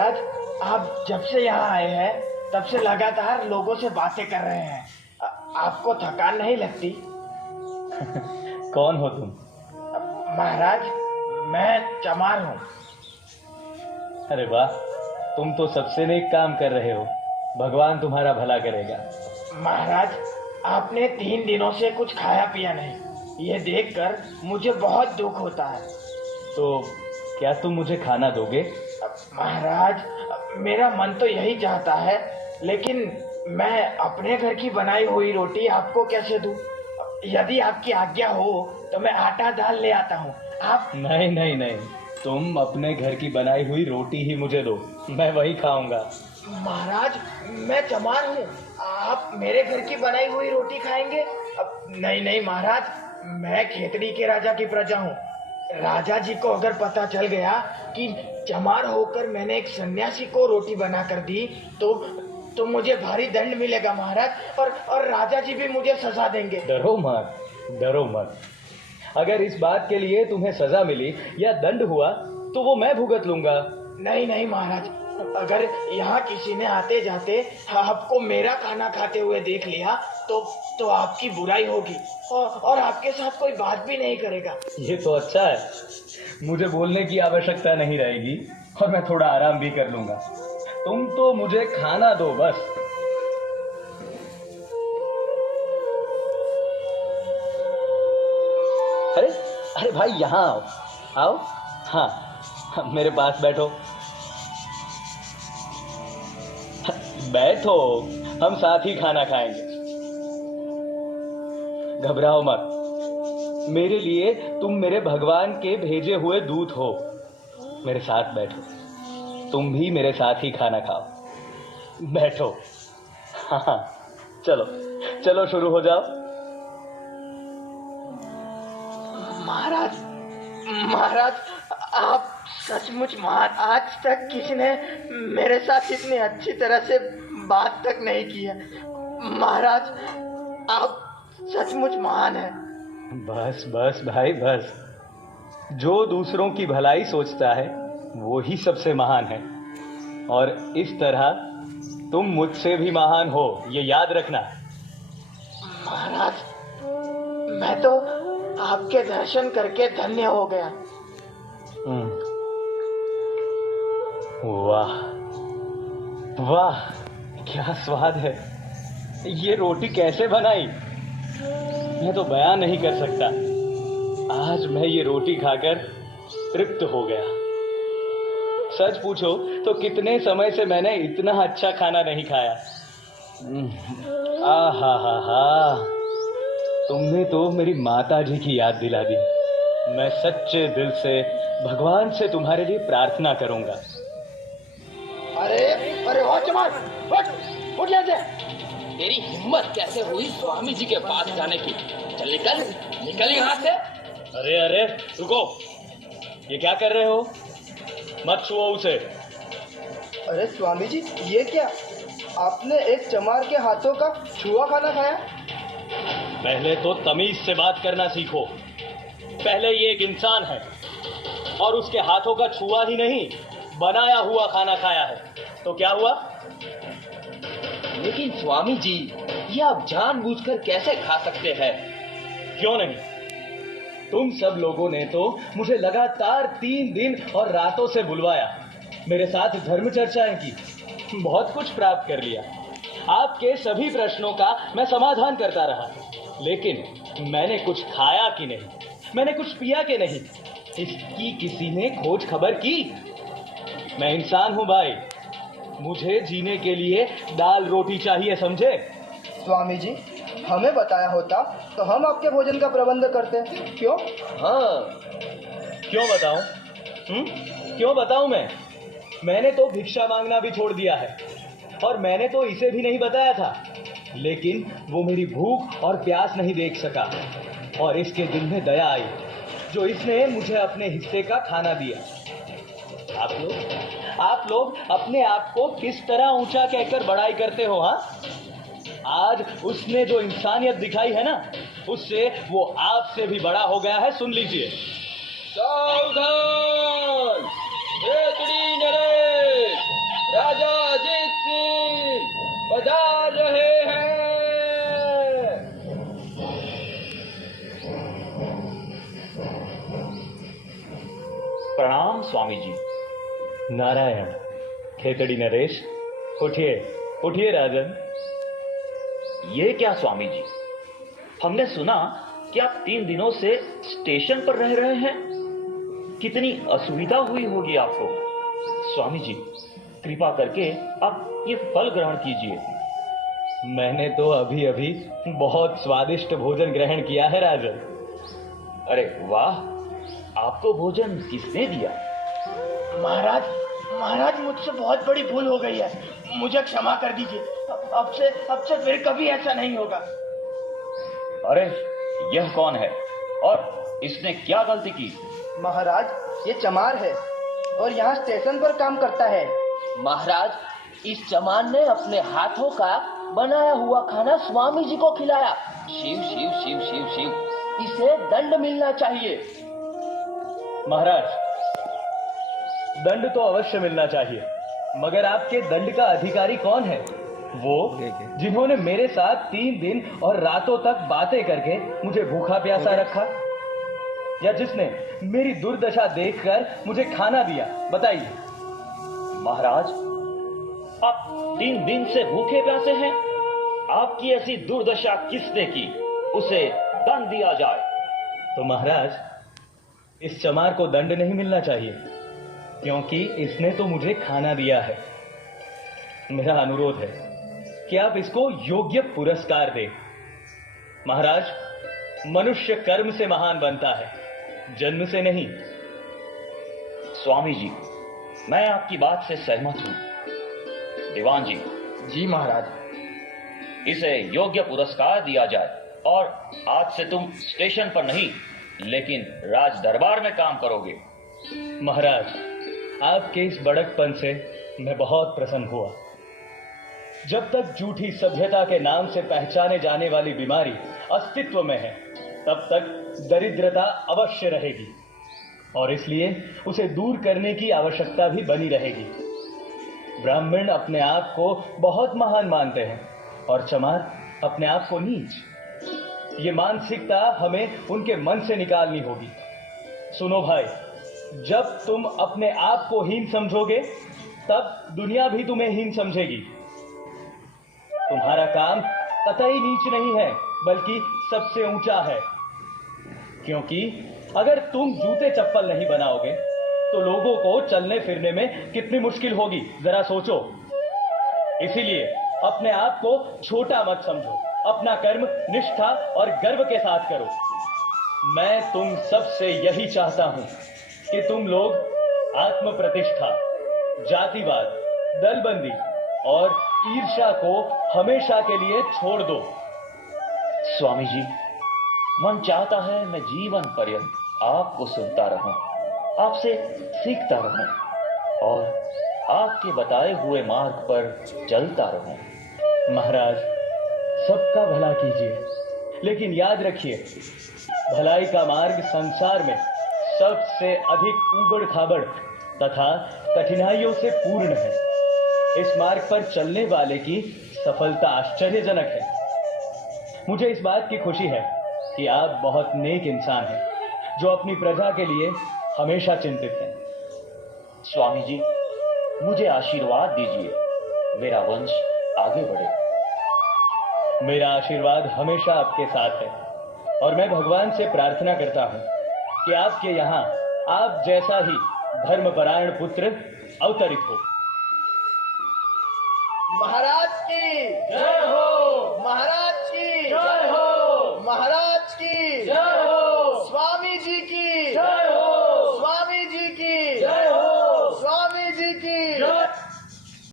महाराज, आप जब से यहाँ आए हैं तब से लगातार लोगों से बातें कर रहे हैं। आपको थकान नहीं लगती? कौन हो तुम? महाराज, मैं चमार हूँ। अरे वाह, तुम तो सबसे नेक काम कर रहे हो। भगवान तुम्हारा भला करेगा। महाराज, आपने 3 दिनों से कुछ खाया पिया नहीं। ये देखकर मुझे बहुत दुख होता है। तो क्या तुम मुझे खाना दोगे? महाराज, मेरा मन तो यही चाहता है, लेकिन मैं अपने घर की बनाई हुई रोटी आपको कैसे दूं? यदि आपकी आज्ञा हो तो मैं आटा दाल ले आता हूँ। आप नहीं नहीं नहीं, तुम अपने घर की बनाई हुई रोटी ही मुझे दो, मैं वही खाऊंगा। महाराज, मैं चमार हूँ, आप मेरे घर की बनाई हुई रोटी खाएंगे? नहीं नहीं महाराज, मैं खेतड़ी के राजा की प्रजा हूँ। राजा जी को अगर पता चल गया कि चमार होकर मैंने एक सन्यासी को रोटी बना कर दी तो मुझे भारी दंड मिलेगा महाराज, और राजा जी भी मुझे सजा देंगे। डरो मत, डरो मत। अगर इस बात के लिए तुम्हें सजा मिली या दंड हुआ तो वो मैं भुगत लूंगा। नहीं नहीं महाराज, अगर यहाँ किसी ने आते जाते आपको मेरा खाना खाते हुए देख लिया तो आपकी बुराई होगी, और आपके साथ कोई बात भी नहीं करेगा। ये तो अच्छा है, मुझे बोलने की आवश्यकता नहीं रहेगी और मैं थोड़ा आराम भी कर लूंगा। तुम तो मुझे खाना दो बस। अरे अरे भाई, यहाँ आओ आओ। हाँ, मेरे पास बैठो। बैठो, हम साथ ही खाना खाएंगे। घबराओ मत, मेरे लिए तुम मेरे भगवान के भेजे हुए दूत हो। मेरे साथ बैठो, तुम भी मेरे साथ ही खाना खाओ। बैठो। हाँ, चलो चलो, शुरू हो जाओ। महाराज, महाराज, आप सचमुच महान। आज तक किसी ने मेरे साथ इतनी अच्छी तरह से बात तक नहीं की है। महाराज, आप सचमुच महान हैं। बस बस भाई बस, जो दूसरों की भलाई सोचता है वो ही सबसे महान है, और इस तरह तुम मुझसे भी महान हो, ये याद रखना। महाराज, मैं तो आपके दर्शन करके धन्य हो गया। वाह वाह, क्या स्वाद है। ये रोटी कैसे बनाई, मैं तो बयान नहीं कर सकता। आज मैं ये रोटी खाकर तृप्त हो गया। सच पूछो तो कितने समय से मैंने इतना अच्छा खाना नहीं खाया। आहा हा हा, तुमने तो मेरी माता जी की याद दिला दी। मैं सच्चे दिल से भगवान से तुम्हारे लिए प्रार्थना करूंगा। अरे अरे, वाह चमार, उठ यहाँ से। तेरी हिम्मत कैसे हुई स्वामी जी के पास जाने की? चल निकल निकल यहाँ से। अरे अरे रुको, ये क्या कर रहे हो? मत छुओ उसे। अरे स्वामी जी, ये क्या? आपने एक चमार के हाथों का छुआ खाना खाया? पहले तो तमीज से बात करना सीखो। पहले ये एक इंसान है और उसके हाथों का छुआ ही नहीं, बनाया हुआ खाना खाया है, तो क्या हुआ? लेकिन स्वामी जी, ये आप जानबूझकर कैसे खा सकते हैं? क्यों नहीं? तुम सब लोगों ने तो मुझे लगातार 3 दिन और रातों से बुलवाया, मेरे साथ धर्म चर्चाएं की, बहुत कुछ प्राप्त कर लिया। आपके सभी प्रश्नों का मैं समाधान करता रहा, लेकिन मैंने कुछ खाया कि नहीं, मैंने कुछ पिया कि नहीं, इसकी किसी ने खोज खबर की? मैं इंसान हूं भाई, मुझे जीने के लिए दाल रोटी चाहिए, समझे? स्वामी जी, हमें बताया होता तो हम आपके भोजन का प्रबंध करते। क्यों? हाँ, क्यों बताऊं? क्यों बताऊं? मैंने तो भिक्षा मांगना भी छोड़ दिया है, और मैंने तो इसे भी नहीं बताया था, लेकिन वो मेरी भूख और प्यास नहीं देख सका, और इसके दिल में दया आई, जो इसने मुझे अपने हिस्से का खाना दिया। आप लोग अपने आप को किस तरह ऊंचा कहकर बड़ाई करते हो? हाँ, आज उसने जो इंसानियत दिखाई है ना, उससे वो आपसे भी बड़ा हो गया है। सुन लीजिए। सावधान! खेतड़ी नरेश! स्वामी जी। नारायण। खेतड़ी नरेश, उठिए उठिए राजन। ये क्या स्वामी जी, हमने सुना कि आप 3 दिनों से स्टेशन पर रह रहे हैं। कितनी असुविधा हुई होगी आपको। स्वामी जी, कृपा करके आप ये फल ग्रहण कीजिए। मैंने तो अभी अभी बहुत स्वादिष्ट भोजन ग्रहण किया है राजन। अरे वाह, आपको भोजन किसने दिया? महाराज, महाराज मुझसे बहुत बड़ी भूल हो गई है, मुझे क्षमा कर दीजिए। अब से फिर कभी ऐसा नहीं होगा। अरे यह कौन है और इसने क्या गलती की? महाराज, ये चमार है और यहाँ स्टेशन पर काम करता है। महाराज, इस चमार ने अपने हाथों का बनाया हुआ खाना स्वामी जी को खिलाया। शिव शिव शिव शिव शिव, इसे दंड मिलना चाहिए। महाराज, दंड तो अवश्य मिलना चाहिए, मगर आपके दंड का अधिकारी कौन है? वो जिन्होंने मेरे साथ 3 दिन और रातों तक बातें करके मुझे भूखा प्यासा रखा, या जिसने मेरी दुर्दशा देखकर मुझे खाना दिया? बताइए। महाराज, आप 3 दिन से भूखे प्यासे हैं। आपकी ऐसी दुर्दशा किसने की? उसे दंड दिया जाए। तो महाराज, इस चमार को दंड नहीं मिलना चाहिए, क्योंकि इसने तो मुझे खाना दिया है। मेरा अनुरोध है कि आप इसको योग्य पुरस्कार दें। महाराज, मनुष्य कर्म से महान बनता है, जन्म से नहीं। स्वामी जी, मैं आपकी बात से सहमत हूं। दीवान जी। जी महाराज। इसे योग्य पुरस्कार दिया जाए और आज से तुम स्टेशन पर नहीं, लेकिन राज दरबार में काम करोगे। महाराज, आपके इस बड़कपन से मैं बहुत प्रसन्न हुआ। जब तक झूठी सभ्यता के नाम से पहचाने जाने वाली बीमारी अस्तित्व में है, तब तक दरिद्रता अवश्य रहेगी, और इसलिए उसे दूर करने की आवश्यकता भी बनी रहेगी। ब्राह्मण अपने आप को बहुत महान मानते हैं और चमार अपने आप को नीच। ये मानसिकता हमें उनके मन से निकालनी होगी। सुनो भाई, जब तुम अपने आप को हीन समझोगे, तब दुनिया भी तुम्हें हीन समझेगी। तुम्हारा काम कतई नीच नहीं है, बल्कि सबसे ऊंचा है, क्योंकि अगर तुम जूते चप्पल नहीं बनाओगे तो लोगों को चलने फिरने में कितनी मुश्किल होगी, जरा सोचो। इसीलिए अपने आप को छोटा मत समझो, अपना कर्म निष्ठा और गर्व के साथ करो। मैं तुम सबसे यही चाहता हूं कि तुम लोग आत्म प्रतिष्ठा, जातिवाद, दलबंदी और ईर्ष्या को हमेशा के लिए छोड़ दो। स्वामी जी, मन चाहता है मैं जीवन पर्यंत आपको सुनता रहूं, आपसे सीखता रहूं और आपके बताए हुए मार्ग पर चलता रहूं। महाराज, सबका भला कीजिए, लेकिन याद रखिए, भलाई का मार्ग संसार में सबसे अधिक ऊबड़ खाबड़ तथा कठिनाइयों से पूर्ण है। इस मार्ग पर चलने वाले की सफलता आश्चर्यजनक है। मुझे इस बात की खुशी है कि आप बहुत नेक इंसान हैं, जो अपनी प्रजा के लिए हमेशा चिंतित हैं। स्वामी जी, मुझे आशीर्वाद दीजिए, मेरा वंश आगे बढ़े। मेरा आशीर्वाद हमेशा आपके साथ है, और मैं भगवान से प्रार्थना करता हूं कि आपके यहाँ आप जैसा ही धर्मपरायण पुत्र अवतरित हो।